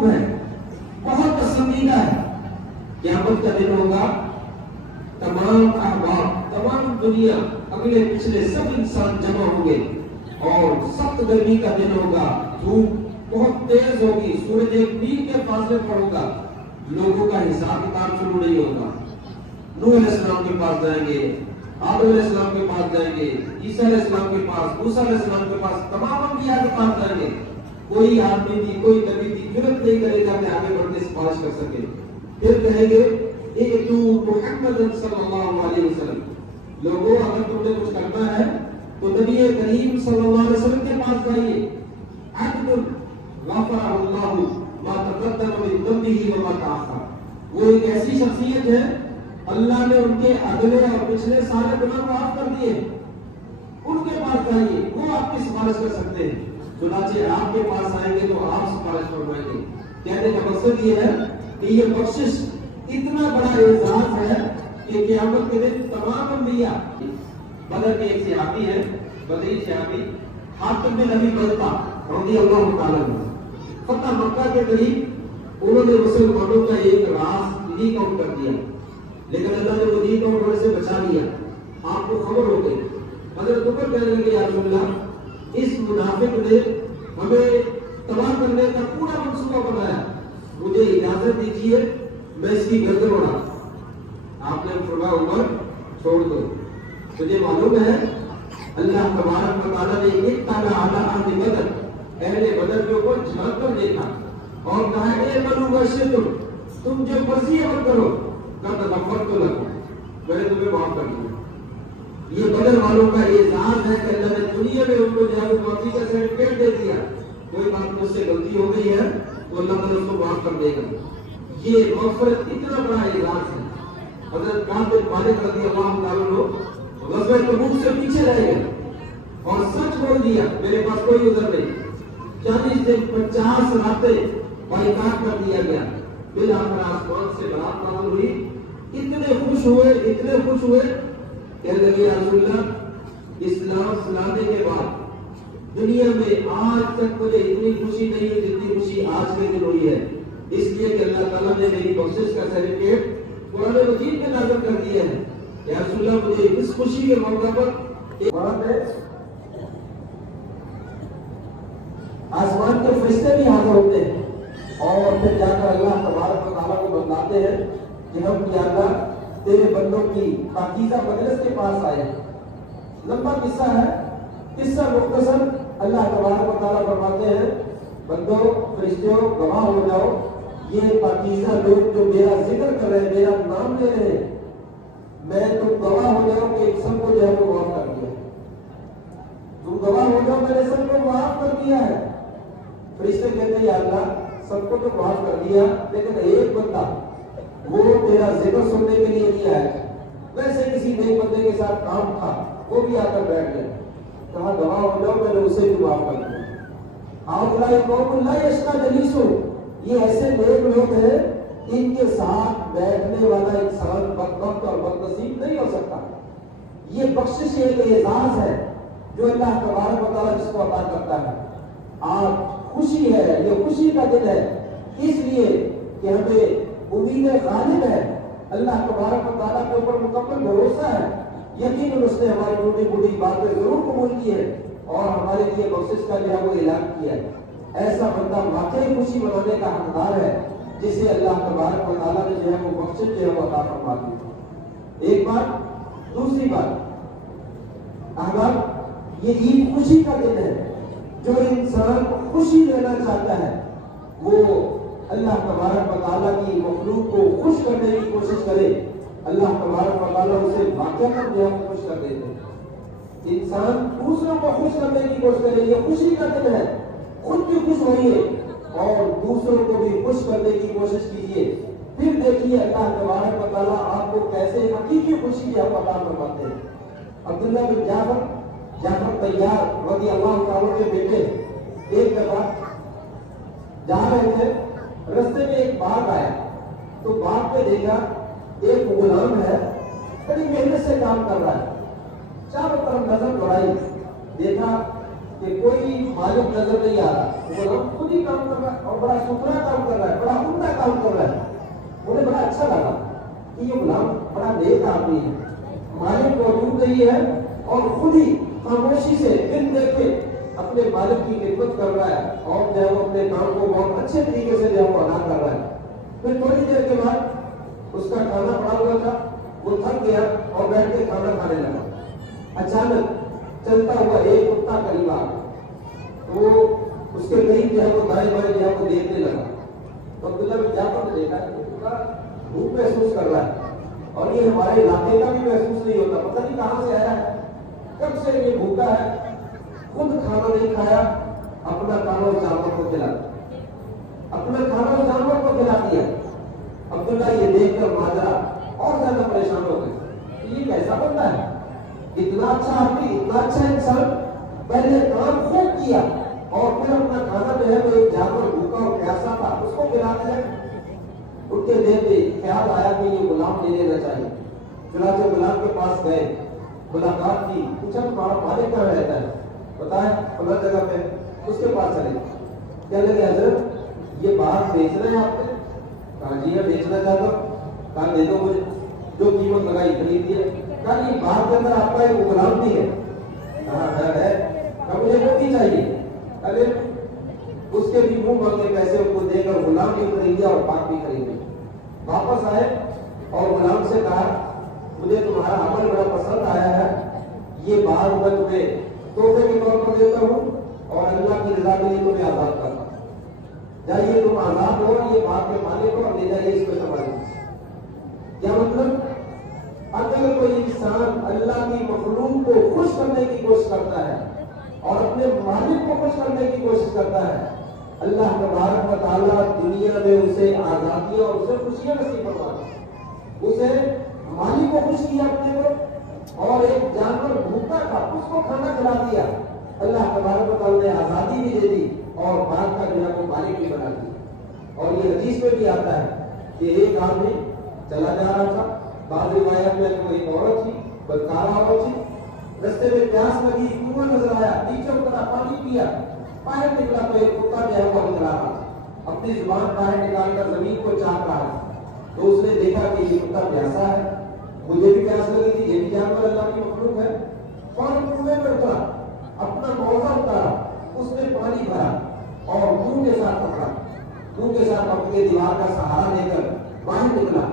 محبوب ہے, بہت پسندیدہ ہے. قیامت کا دن ہوگا, تمام احباب, تمام دنیا, اگلے پچھلے سب انسان جمع ہوں گے اور سخت گرمی کا دن ہوگا, دھوپ بہت تیز ہوگی, سورج ایک میل کے فاصلے پر ہوگا, لوگوں کا حساب کتاب شروع نہیں ہوگا. نوح علیہ السلام کے پاس جائیں گے, آدم علیہ السلام کے پاس جائیں گے, عیسیٰ علیہ السلام کے پاس, موسیٰ علیہ السلام کے پاس, تمام انبیاء کے پاس جائیں گے. کوئی آدمی بھی, کوئی نبی بھی جرأت نہیں کرے گا کہ آگے بڑھ کے سفارش کر سکے. پھر کہیں گے ائتوا محمد صلی اللہ علیہ وسلم, لوگوں اگر تم نے کچھ کرنا ہے تو نبی کریم صلی اللہ علیہ وسلم کے پاس جائیے. عبد غفر اللہ ما تقدم من ذنبه وما تأخر, وہ ایک ایسی شخصیت ہے اللہ نے ان کے اگلے اور پچھلے سارے گناہ معاف کر دیے. ان کے پاس جائیے, وہ آپ کی سفارش کر سکتے ہیں. چنانچہ آپ کے پاس آئیں گے تو آپ سفارش فرمائیں گے. کہنے کا مقصد یہ ہے کہ یہ بخشش اتنا بڑا اعزاز ہے کہ قیامت کے دن تمام انبیاء. بدر کے ایک صحابی ہے, بدری صحابی حاتم بن ابی بلتہ رضی اللہ تعالیٰ عنہ, فتح مکہ کے قریب انہوں نے مسلمانوں کا ایک راز لیک آؤٹ کر دیا, لیکن اللہ نے وہ لیک آؤٹ ہونے سے بچا لیا. آپ کو خبر ہو گئی. حضرت عمر کہنے لگے یا رسول اللہ, اس منافق نے ہمیں تباہ کرنے کا پورا منصوبہ بنایا, مجھے اجازت دیجیے میں اس کی گردن اڑا. آپ نے فرمایا عمر چھوڑ دو, تجھے معلوم ہے اللہ تبارک و تعالیٰ نے ایک تعالیٰ اعلیٰ اہل بدر, اہل بدر کے اوپر جھانک کر دیکھا اور کہا اے بنو بشر, تم جو مرضی عمل کرو, قد غفرت لکم, میں نے تمہیں معاف کر دیا. یہ بدر والوں کا اعزاز ہے کہ اللہ نے دنیا میں ان کو جو ہے معافی کا سرٹیفکیٹ دے دیا. کوئی بات مجھ سے غلطی ہو گئی ہے تو اللہ تعالیٰ اس کو معاف کر دے گا. یہ مغفرت اتنا بڑا اعزاز ہے. حضرت کعب بن مالک رضی اللہ تعالیٰ عنہ غزوہ تبوک سے پیچھے رہ گئے اور سچ بول دیا میرے پاس کوئی عذر نہیں. 40 دن 50 راتیں بائیکاٹ کر دیا گیا. بالآخر آسمان سے برات نازل ہوئی. اتنے خوش ہوئے کہنے لگے یا رسول اللہ, اسلام لانے کے بعد دنیا میں آج تک مجھے اتنی خوشی نہیں ہوئی جتنی خوشی آج کے دن ہوئی ہے, اس لیے کہ اللہ تعالیٰ نے میری بخشش کا سرٹیفکیٹ قرآن مجید میں نازل کر دیا ہے. یا رسول اللہ مجھے اس خوشی کے موقع پر وہاں پہ آسمان کے فرشتے بھی حاضر ہوتے ہیں اور پھر جا کر اللہ تبارک و تعالیٰ کو بتلاتے ہیں کہ ہم یا اللہ تیرے بندوں کی پاکیزہ مجلس کے پاس آئے. لمبا قصہ ہے, قصہ مختصر. اللہ تبارک و تعالیٰ فرماتے ہیں بندوں, فرشتوں, گواہ ہو جاؤ, یہ پاکیزہ لوگ جو میرا ذکر کر رہے ہیں, میرا نام لے رہے ہیں, میں تم گواہ ہو جاؤ کہ سب کو جو ہے وہ معاف کر دیا. تم گواہ ہو جاؤ میں نے سب کو معاف کر دیا ہے. فرشتے کہتے ہیں یا اللہ سب کو تو معاف کر دیا, لیکن ایک بندہ وہ تیرا ذکر سننے کے لیے نہیں آیا, ویسے کسی نئے بندے کے ساتھ کام تھا, وہ بھی آ کر بیٹھ گیا. کہا گواہ ہو جاؤ میں نے اسے بھی معاف کر دیا. ہؤلاء قوم لا یشقی جلیسہم, یہ ایسے نیک لوگ ہیں ان کے ساتھ بیٹھنے والا انسان بدبخت اور بدنصیب نہیں ہو سکتا. یہ بخشش ایک اعزاز ہے جو اللہ تبارک و تعالیٰ جس کو عطا کرتا ہے. آج خوشی ہے, یہ خوشی کا دن ہے, اس لیے کہ ہمیں امید غالب ہے, اللہ تبارک و تعالیٰ کے اوپر مکمل بھروسہ ہے. یقیناً اس نے ہماری ٹوٹی پھوٹی باتیں ضرور قبول کی ہے اور ہمارے لیے بخشش کا جو ہے وہ اعلان کیا ہے. ایسا بندہ واقعی خوشی منانے کا حقدار ہے جسے اللہ تبارک و تعالیٰ نے جو ہے وہ بخشش جو ہے وہ عطا فرما دی. ایک بات. دوسری بات, احباب یہ عید خوشی کا دن ہے. جو انسان خوشی لینا چاہتا ہے وہ اللہ تبارک و تعالیٰ کی مخلوق کو خوش کرنے کی کوشش کرے, اللہ تبارک و تعالیٰ اسے واقعہ جو ہے خوش کر دیتے ہیں. انسان دوسروں کو خوش کرنے کی کوشش کرے, یہ خوشی کا دن ہے. خود بھی خوش ہوئیے اور دوسروں کو بھی خوش کرنے کی کوشش کیجیے. پھر دیکھیے اللہ تبارک و تعالیٰ آپ کو کیسے حقیقی خوشی کی عطا فرماتے ہیں. عبداللہ بن جعفر طیار رضی اللہ تعالیٰ کے بیٹے ایک دفعہ جا رہے تھے, رستے میں ایک باغ آیا تو باغ پہ دیکھا ایک غلام ہے, بڑی محنت سے کام کر رہا ہے. چاروں طرف نظر دوڑائی, دیکھا کہ کوئی مالک نظر نہیں آ رہا، غلام خود ہی کام کر رہا ہے اور بڑا ستھرا کام کر رہا ہے، بڑا عمدہ کام کر رہا ہے. انہیں بڑا اچھا لگا کہ یہ غلام بڑا نیک آدمی ہے، مالک موجود نہیں ہے اور خود ہی خاموشی سے دن دیکھ کے اپنے مالک کی خدمت کر رہا ہے اور جو ہے وہ اپنے کام کو بہت اچھے طریقے سے جو ہے وہ ادا کر رہا ہے. پھر تھوڑی دیر کے بعد اس کا کھانا پڑا ہوا تھا، وہ تھک گیا اور بیٹھ کے کھانا کھانے لگا. اچانک چلتا ہوا ایک کتا قریب آ گیا، تو اس کے قریب جو ہے وہ دائیں بائیں جو ہے وہ دیکھنے لگا. تو عبداللہ بن جعفر نے دیکھا کہ کتا بھوک محسوس کر رہا ہے اور یہ ہمارے علاقے کا بھی محسوس نہیں ہوتا، پتہ نہیں کہاں سے آیا ہے، کب سے یہ بھوکا ہے، خود کھانا نہیں کھایا، اپنا کھانا اس جانور کو کھلا دیا، اپنا کھانا اس جانور کو کھلا دیا. عبداللہ یہ دیکھ کر ماجرا اور زیادہ پریشان ہو گئے، یہ کیسا بندہ ہے، اتنا اچھا آدمی، اتنا اچھا انسان، پہلے کام خوب کیا اور پھر اپنا کھانا جو ہے وہ ایک جانور بھوکا اور پیاسا تھا اس کو کھلا دیا. اٹھ کے دیکھتے خیال آیا کہ یہ غلام لے لینا چاہیے. چنانچہ غلام کے پاس گئے، ملاقات کی، پوچھا تمہارا مالک کہاں رہتا ہے، بتایا فلاں جگہ پہ. اس کے پاس چلے، کہنے لگے حضرت یہ باغ بیچنا ہے آپ نے؟ کہا جی میں بیچنا چاہتا ہوں. کہا دے دو مجھے، جو قیمت لگائی خرید دیا. کہا یہ باغ کے اندر آپ کا ایک غلام بھی ہے. کہا ہے. کہا مجھے وہ بھی چاہیے. ارے اس کے بھی منہ مانگے پیسے ان کو دے کر غلام بھی خریدیا اور باغ بھی خریدے. واپس آئے اور غلام سے کہا مجھے تمہارا عمل بڑا پسند آیا ہے، یہ باغ میں تمہیں تحفے کے طور پر دیتا ہوں اور اللہ کی رضا کے لیے تمہیں آزاد کرتا ہوں. جائیے تم آزاد ہو، یہ باغ کے مالک ہو اور لے جائیے اس کو سنبھالیے. کیا مطلب؟ اگر کوئی انسان اللہ کی مخلوق کو خوش کرنے کی کوشش کرتا ہے اور اپنے مالک کو خوش کرنے کی کوشش کرتا ہے، اللہ تبارک و تعالیٰ دنیا میں اسے آزادی اور اسے خوشیاں نصیب فرماتا ہے. اسے مالک کو خوش کیا اپنے کو اور ایک جانور بھوکا تھا اس کو کھانا کھلا دیا. اللہ تبارک و تعالیٰ نے آزادی بھی دے دی اور باغ کا جو ہے وہ مالک بھی بنا دیا. اور یہ حدیث میں بھی آتا ہے کہ ایک آدمی چلا جا رہا تھا، بعض روایات میں کوئی عورت تھی، بدکارہ عورت تھی، رستے میں پیاس لگی، کنواں نظر آیا، نیچے اترا، پانی پیا، باہر نکلا تو ایک کتا جو ہے وہ نکلا رہا، اپنی زبان باہر نکال کر زمین کو چاٹ رہا ہے. تو اس نے دیکھا کہ یہ کتا پیاسا ہے، مجھے بھی پیاس لگی تھی، یہ بھی جانور اللہ کی مخلوق ہے. فوراً کنویں میں اترا، اپنا موزہ اتارا، اس نے پانی بھرا اور منہ کے ساتھ پکڑا، منہ کے ساتھ پکڑ کے دیوار کا سہارا لے کر باہر نکلا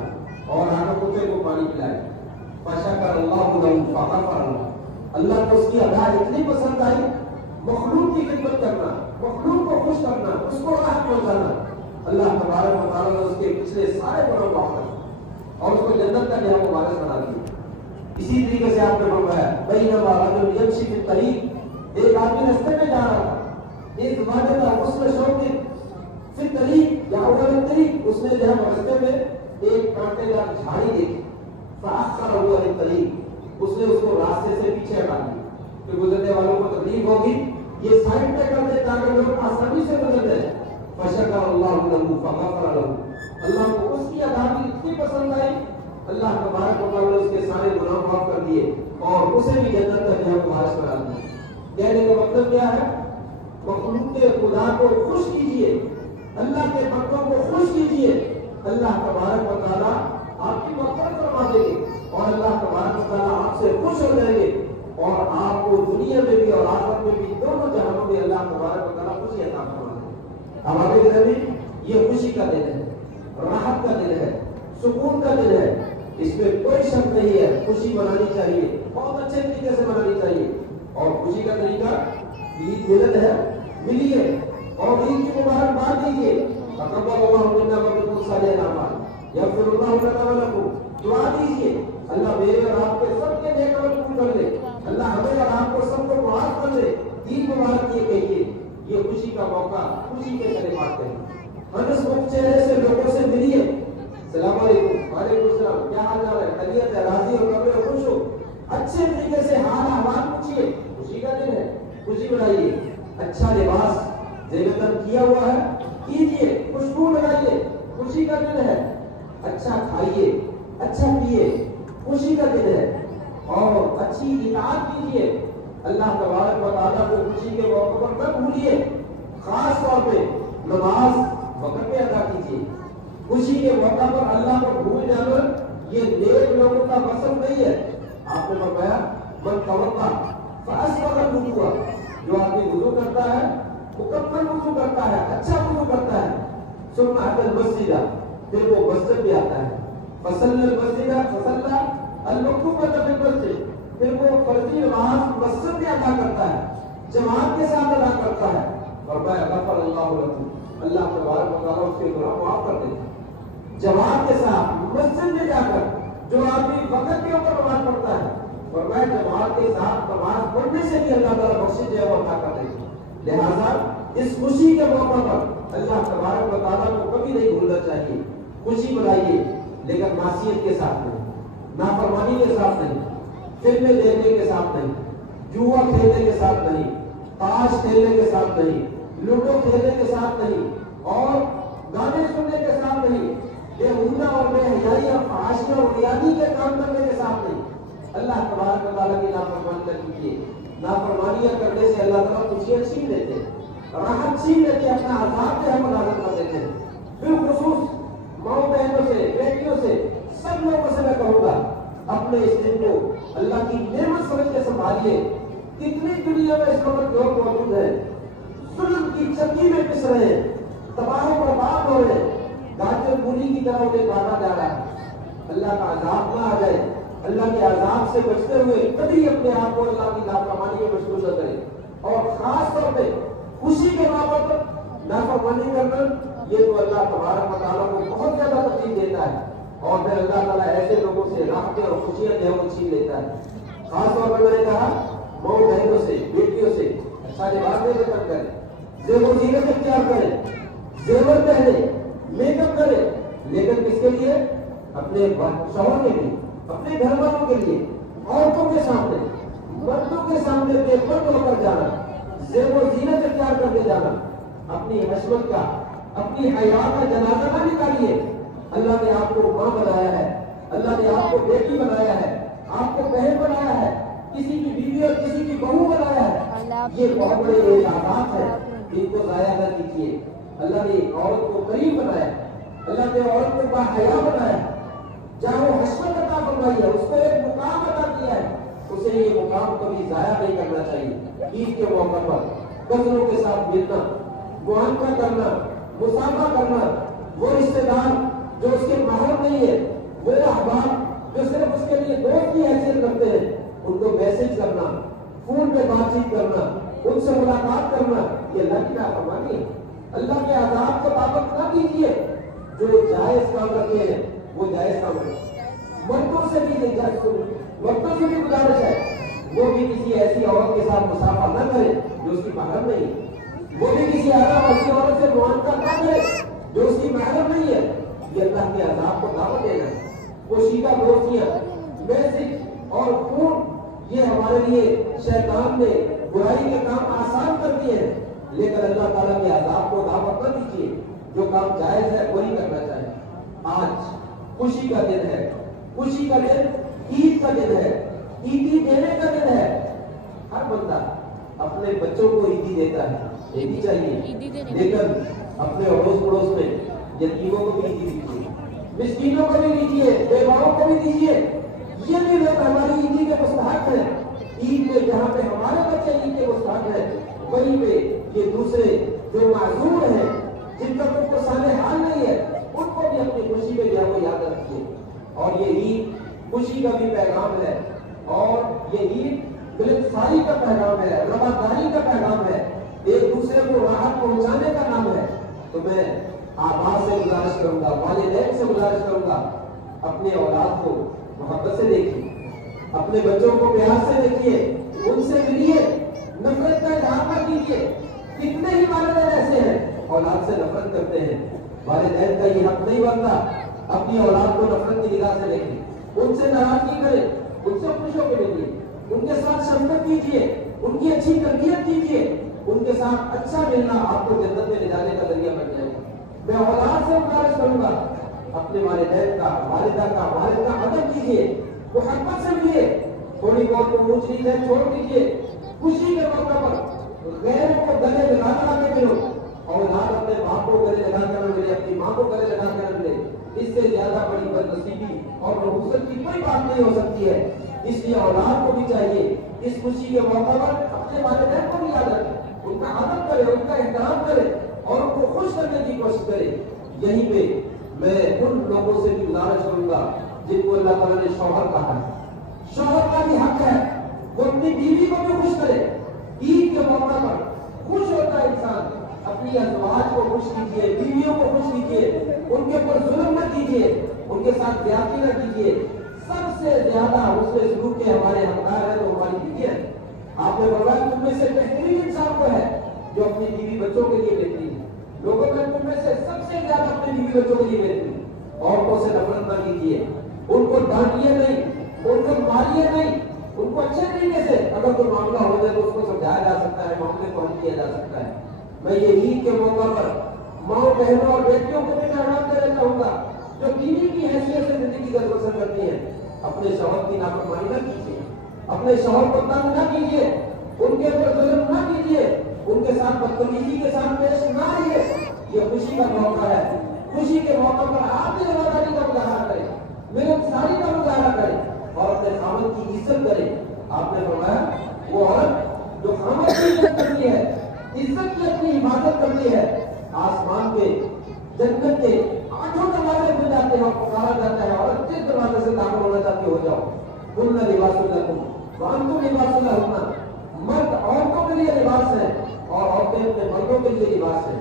اور آگے کتے کو پانی پلایا. فشکر اللہ لہ فغفر لہ. اللہ کو اس کی ادا اتنی پسند آئی، مخلوق کی خدمت کرنا، مخلوق کو خوش کرنا، اس کو راحت پہنچانا. اللہ تبارک و تعالیٰ نے اس کے پچھلے سارے گناہ معاف کر دیے اور اس کو جنت کا جو ہے وہ وارث بنا دیا. اسی طریقے سے آپ نے فرمایا بینما رجل یمشی فی الطریق، ایک آدمی راستے میں جا رہا تھا، ایک زمانے کا غسل شوق فی الطریق یا اول الطریق، اس نے جو ہے راستے میں ایک کانٹے دار جھاڑی دیکھی، فاخر ہوا الطریق، اس نے اس کو راستے سے پیچھے ہٹا دیا کہ گزرنے والوں کو تکلیف ہوگی، یہ سائڈ پہ کر دے تاکہ لوگ آسانی سے گزر جائیں. فشکر اللہ لہ فغفر لہ. اللہ کو اس کی ادا اتنی پسند آئی، اللہ تبارک و تعالیٰ نے اس کے سارے گناہ معاف کر دیے اور اسے بھی جنت کا جو ہے وارث بنا دیا. کہنے کا مطلب کیا ہے؟ مخلوق خدا کو خوش کیجیے، اللہ کے بندوں کو خوش کیجیے، اللہ تبارک و تعالیٰ آپ کی مغفرت فرما دیں گے اور اللہ تبارک و تعالیٰ آپ سے خوش ہو جائیں گے اور آپ کو دنیا میں بھی اور آخرت میں بھی دونوں جہانوں میں اللہ تبارک و تعالیٰ خوشی عطا فرما دیں گے. ہمارے گھر میں یہ خوشی کا دن ہے، راحت کا دن ہے، سکون کا دن ہے، اس میں کوئی شک نہیں ہے. خوشی منانی چاہیے، بہت اچھے طریقے سے منانی چاہیے. اور خوشی کا طریقہ عید ملت ہے، ملیے اور عید کی مبارکباد دیجیے. تقبل اللہ منا ومنکم صالح الاعمال یغفر اللہ لنا ولکم. دعا دیجیے اللہ میرے اور آپ کے سب کے نیک عمل قبول کر لے، اللہ ہمیں اور آپ کو سب کو معاف کر لے. عید مبارک یہ کہیے، یہ خوشی کا موقع، خوشی کے کلمات ہیں. ہنس مکھ چہرے سے لوگوں سے ملیے، السلام علیکم، وعلیکم السلام، کیا حال چال ہے، خیریت ہے، راضی ہو، کبھی خوش ہو، اچھے طریقے سے حال احوال پوچھیے. خوشی کا دن ہے، خوشی منائیے. اچھا لباس زیب تن کیا ہوا ہے کیجیے، خوشبو لگائیے، خوشی کا دن ہے. اچھا کھائیے، اچھا پیئے، خوشی کا دن ہے. اور اچھی اطاعت کیجیے، اللہ تبارک و تعالیٰ کو خوشی کے موقع پر مت بھولیے، خاص طور پہ نماز وقت پہ ادا کیجیے۔ خوشی کے موقع پر اللہ کو بھول جانا یہ نیک لوگوں کا پسند نہیں ہے۔ آپ نے فرمایا من توضأ فأسبغ الوضوء، جو آدمی وضو کرتا ہے مکمل وضو کرتا ہے، اچھا وضو کرتا ہے، ثم أتى المسجد، پھر وہ مسجد میں آتا ہے، فصلى المسجد فصلى المكتوبة في المسجد، پھر وہ فرضی نماز مسجد میں ادا کرتا ہے، جماعت کے ساتھ ادا کرتا ہے، فرمایا غفر اللہ لہ، اللہ تبارک و تعالیٰ اس کے گناہ معاف کر دیتا ہے۔ جماعت کے ساتھ مسجد میں جا کر جو آدمی وقت کے اوپر نماز پڑھتا ہے، فرمایا جماعت کے ساتھ نماز پڑھنے سے بھی اللہ تعالیٰ بخشش جو ہے وہ عطا کر دیتا ہے۔ لہٰذا اس خوشی کے موقع پر اللہ تبارک و تعالیٰ کو کبھی نہیں بھولنا چاہیے۔ خوشی منائیے لیکن معصیت کے ساتھ نہیں، نافرمانی کے ساتھ نہیں، فلمیں دیکھنے کے ساتھ نہیں، جوا کھیلنے کے ساتھ نہیں، تاش کھیلنے کے ساتھ نہیں، لوڈو کھیلنے کے ساتھ نہیں، اور گانے سننے کے ساتھ نہیں، بے ہودہ اور بے حیائی اور فحاشی اور ریاضی کے کام کرنے کے ساتھ نہیں۔ اللہ تبارک و تعالیٰ کی نافرمانی نہ کیجیے۔ نافرمانیاں کرنے سے اللہ تعالیٰ خوشیاں چھین لیتے ہیں، راحت چھین لیتے ہیں، اپنا عذاب جو ہے وہ نازل کر دیتے ہیں۔ بالخصوص ماؤں بہنوں سے، بیٹیوں سے، سب لوگوں سے میں کہوں گا اپنے اس دن کو اللہ کی نعمت سمجھ کے سنبھالیے۔ کتنی دنیا میں اس وقت لوگ موجود ہیں ظلم کی چکی میں پس رہے ہیں، تباہ و برباد ہو رہے ہیں، گاجر پوری کی طرح انہیں کاٹا جا رہا ہے۔ اللہ کا عذاب نہ آ جائے، اللہ کے عذاب سے بچتے ہوئے کبھی اپنے آپ کو اللہ کی نافرمانی میں مشغول نہ کرے، اور خاص طور پہ خوشی کے موقع پر نافرمانی کرنا یہ تو اللہ تبارک و تعالیٰ کو بہت زیادہ تکلیف دیتا ہے، اور پھر اللہ تعالیٰ ایسے لوگوں سے راحتیں اور خوشیاں جو ہے وہ چھین لیتا ہے۔ خاص طور پر میں نے کہا ماؤں بہنوں سے، بیٹیوں سے اچھا لباس دے کر کریں، زیور و زینت اختیار کریں، زیور پہنے، میک اپ کریں، لیکن کس کے لیے؟ اپنے شوہر کے لیے، اپنے گھر والوں کے لیے، عورتوں کے سامنے، مردوں کے سامنے بے پرد ہو کر جانا، زیور و زینت اختیار کر کے جانا، اپنی عصمت کا، اپنی حیا کا جنازہ نہ نکالیے۔ اللہ نے آپ کو ماں بنایا ہے، اللہ نے آپ کو بیٹی بنایا ہے، آپ کو بہن بنایا ہے، کسی کی بیوی اور کسی کی بہو بنایا ہے۔ یہ بہت بڑے اعزازات ہیں، ان کو ضائع نہ کیجیے۔ اللہ نے عورت کو کریم بنایا، اللہ نے عورت کو باحیا بنایا، جہاں وہ حشمت عطا فرمائی ہے، اس کو ایک مقام عطا کیا ہے، اسے یہ مقام کبھی ضائع نہیں کرنا چاہیے۔ عید کے موقع پر کزنوں کے ساتھ ملنا، معانقہ کرنا، مصافحہ کرنا، وہ رشتے دار جو اس کے محرم نہیں ہے، وہ احباب جو صرف اس کے لیے دوست کی حیثیت رکھتے ہیں، ان کو میسج کرنا، فون پہ بات چیت کرنا، ان سے ملاقات کرنا، یہ اللہ کی نافرمانی ہے۔ اللہ کے عذاب کو طاقت نہ کیجیے۔ جو جائز کام کرتے ہیں وہ جائز کام کریں۔ مردوں سے بھی گزارش ہے وہ بھی کسی ایسی عورت کے ساتھ مصافحہ نہ کرے جو اس کی محرم نہیں ہے، وہ بھی کسی ایسی عورت سے معانقہ نہ کرے جو اس کی محرم نہیں ہے۔ یہ اللہ کے عذاب کو دعوت دے گا۔ پوشیدہ دوستیاں، میسج اور فون یہ ہمارے لیے شیطان نے برائی کے کام آسان کر دیے ہیں، لیکن اللہ تعالیٰ کے عذاب کو دعوت نہ دیجیے۔ جو کام جائز ہے وہی کرنا چاہیے۔ آج خوشی کا دن ہے، خوشی کا دن عید کا دن ہے، عیدی دینے کا دن ہے۔ ہر بندہ اپنے بچوں کو عیدی دیتا ہے، عیدی چاہیے، لیکن اپنے اڑوس پڑوس میں یتیموں کو بھی عیدی دیجیے، مسکینوں کو بھی دیجیے، بیواؤں کو بھی دیجیے۔ یہ بھی لوگ ہماری عیدی کے مستحق ہیں۔ عید میں جہاں پہ ہمارے بچے عید کے مستحق ہیں، وہیں پہ یہ دوسرے جو معذور ہیں، جن کا کوئی صالح حال نہیں ہے، ان کو بھی اپنی خوشی میں جو ہے وہ یاد رکھیے۔ اور یہ عید خوشی کا بھی پیغام ہے، اور یہ عید ملنساری کا پیغام ہے، رواداری کا پیغام ہے، ایک دوسرے کو راحت پہنچانے کا نام ہے۔ تو میں آبا سے گزارش کروں گا، والدین سے گزارش کروں گا، اپنے اولاد کو محبت سے دیکھیے، اپنے بچوں کو پیار سے دیکھیے، ان سے ملیے، نفرت کا اظہار نہ کیجیے۔ کتنے ہی والدین ایسے ہیں اولاد سے نفرت کرتے ہیں۔ والدین کا یہ حق نہیں بنتا اپنی اولاد کو نفرت کی نگاہ سے دیکھیں، ان سے ناراضگی کریں، ان سے خوش ہو کے ملیے، ان کے ساتھ شفقت کیجیے، ان کی اچھی تربیت کیجیے، ان کے ساتھ اچھا ملنا آپ کو جنت میں لے جانے کا ذریعہ بن جائے گا۔ میں اولاد سے گزارش کروں گا، اپنے والدین کا، والدہ کا، والد کا ادب کیجیے، محبت سے ملیے، تھوڑی بہت اونچ نیچ ہے چھوڑ دیجیے، خوشی کے موقع پر غیروں کو گلے لگا کے ملو، اولاد اپنے باپ کو گلے لگا کر ملے، اپنی ماں کو گلے لگا کر ملے، اس سے زیادہ بڑی بدنصیبی اور نحوست کی کوئی بات نہیں ہو سکتی ہے۔ اس لیے اولاد کو بھی چاہیے اس خوشی کے موقع پر اپنے والدین کو بھی یاد رکھے، ان کا ادب کرے، ان کا احترام کرے اور ان کو خوش کرنے کی کوشش کرے۔ یہیں پہ میں ان لوگوں سے بھی گزارش کروں گا جن کو اللہ تعالیٰ نے شوہر کہا ہے، شوہر کا بھی حق ہے وہ اپنی بیوی کو بھی خوش کرے۔ عید کے موقع پر خوش ہوتا ہے انسان، اپنی ازواج کو خوش کیجیے، بیویوں کو خوش کیجیے، ان کے اوپر ظلم نہ کیجیے، ان کے ساتھ زیادتی نہ کیجیے۔ سب سے زیادہ حسن سلوک کے ہمارے حقدار ہیں تو ہماری بیوی ہے۔ آپ نے فرمایا تم میں سے بہترین انسان کو ہے جو اپنی بیوی بچوں کے لیے بہترین ہے۔ لوگوں میں تم میں سے سب سے زیادہ اپنی بیوی بچوں کے لیے بہترین۔ عورتوں سے نفرت نہ کیجیے، ان کو ڈانٹیے نہیں، ان کو ماریے نہیں، ان کو اچھے طریقے سے اگر کوئی معاملہ ہو جائے تو اس کو سمجھایا جا سکتا ہے، معاملے کو حل کیا جا سکتا ہے۔ میں یہ عید کے موقع پر ماں بہنوں اور بیٹیوں کو بھی احترام دینا چاہوں گا جو بیوی کی حیثیت سے زندگی کا بسر کرتی ہیں۔ اپنے شوہر کی نافرمانی نہ کیجیے، اپنے شوہر کو تنگ نہ کیجیے، ان کے اوپر ظلم نہ کیجیے، ان کے ساتھ بدتمیزی کے ساتھ پیش نہ آئیے۔ یہ خوشی کا موقع ہے، خوشی کے موقع پر آپ بھی رواداری کا مظاہرہ کریں، ملنساری کا مظاہرہ کریں اور اپنے خاوند کی عزت کریں۔ آپ نے فرمایا وہ عورت جو خاوند کی عزت کرتی ہے، عزت کی اپنی حفاظت کرتی ہے، آسمان کے جنت کے 8 دروازے کھل جاتے ہیں اور پکارا جاتا ہے عورت جس دروازے سے داخل ہونا چاہتی ہو جاؤ۔ کن لباس لکم وانتم لباس لہن، مرد عورتوں کے لیے لباس ہے اور عورتیں اپنے مردوں کے لیے لباس ہے۔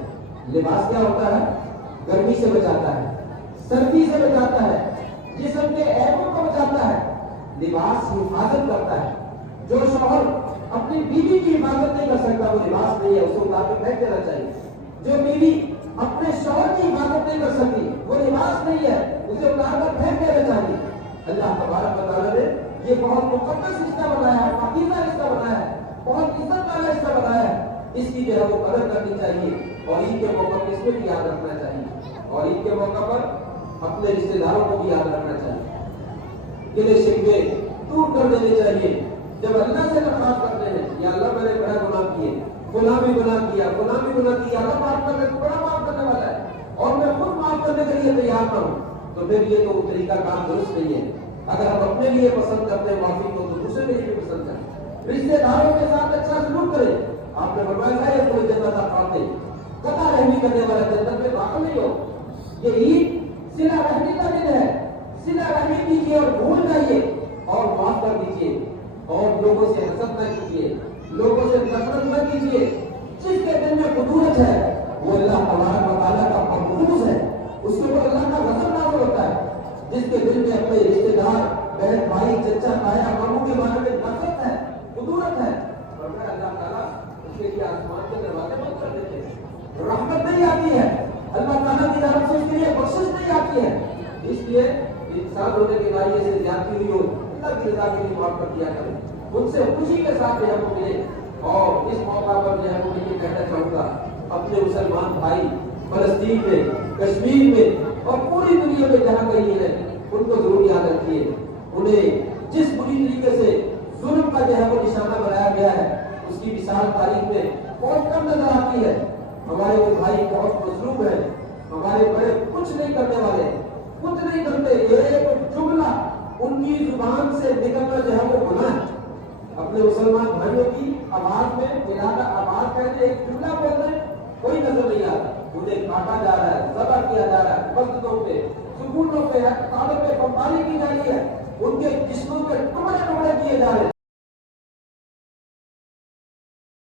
لباس کیا ہوتا ہے؟ گرمی سے بچاتا ہے، سردی سے بچاتا ہے، جسم کے عیبوں کو بچاتا ہے۔ لباس حفاظت کرتا ہے۔ جو شوہر اپنی بیوی کی حفاظت نہیں کر سکتا وہ لباس نہیں ہے، اسے اتار کے پھینک دینا چاہیے۔ جو بیوی اپنے شوہر کی حفاظت نہیں کر سکتی وہ لباس نہیں ہے، اسے اتار کر پھینک دینا چاہیے۔ اللہ تبارک و تعالیٰ نے یہ بہت مقدس رشتہ بنایا ہے، پاکیزہ رشتہ بنایا ہے، بہت عزت والا رشتہ بنایا ہے۔ اس کی جو ہے وہ قدر کرنی چاہیے اور عید کے موقع پر اس کو بھی یاد رکھنا چاہیے اور عید کے موقع پر اپنے رشتے داروں کو بھی یاد رکھنا چاہیے۔ گلے شکوے دور کر دینے چاہیے۔ جب اللہ سے درخواست کرتے ہیں یا اللہ میں نے بڑا گناہ کیے، فلاں بھی گناہ کیا، فلاں بھی گناہ کیا، اللہ معاف کرنے کو بڑا معاف کرنے والا ہے اور میں خود معاف کرنے کے لیے تیار نہ ہوں، تو پھر یہ تو طریقہ کام درست نہیں ہے۔ اگر ہم اپنے لیے پسند کرتے ہیں معافی کو تو دوسرے کے لیے بھی پسند کریں، رشتے داروں کے ساتھ اچھا سلوک کریں۔ آپ نے فرمایا یہ کوئی جنت آپ پاتے قطع رحمی کرنے والا جنت میں داخل نہیں ہو۔ یہ عید صلہ رحمی کا دن ہے، صلہ رحمی کیجیے اور بھول جائیے اور معاف کر دیجیے اور لوگوں سے حسد نہ کیجیے، لوگوں سے نفرت نہ کیجیے۔ جس کے دل میں قدورت ہے وہ اللہ تبارک و تعالیٰ کا مقبوض ہے، اس کے اوپر اللہ کا غضب نازل ہوتا ہے۔ جس کے دل میں اپنے رشتے دار بہن بھائی چچا تایا ماموں کے بارے میں نفرت ہے، قدورت ہے، اور اللہ تعالیٰ اس کے لیے آسمان کے دروازے بند کر دیتے ہیں، رحمت نہیں آتی ہے، اللہ تعالیٰ کی طرف سے اس کے لیے بخشش نہیں آتی ہے۔ اس لیے انسان ہونے کے ذریعے سے زیادتی ہوئی ہو اللہ کی رضا کے لیے معاف کر دیا کرے، ان سے خوشی کے ساتھ جو ہے وہ ملے۔ اور اس موقع پر جو ہے وہ یہ کہنا چاہوں گا اپنے مسلمان بھائی فلسطین میں، کشمیر میں اور پوری دنیا میں جہاں کہیں ہیں ان کو ضرور یاد رکھیے۔ انہیں جس بری طریقے سے ظلم کا جو ہے وہ نشانہ بنایا گیا ہے اس کی مثال تاریخ میں بہت کم نظر آتی ہے۔ ہمارے وہ بھائی بہت مظلوم ہیں، ہمارے بڑے کچھ نہیں کرنے والے، کچھ نہیں کرتے، ایک جملہ ان کی زبان سے نکلنا جو ہے وہ گناہ ہے۔ اپنے مسلمان بھائیوں کی آواز میں علاقہ آواز کہتے ایک جملہ بول رہے کوئی نظر نہیں آتا، انہیں کاٹا جا رہا ہے، ذبح کیا جا رہا ہے، مسجدوں پہ، سکولوں پہ، ہسپتالوں پہ بمباری کی جا رہی ہے، ان کے جسموں پہ ٹکڑے ٹکڑے کیے جا رہے ہیں۔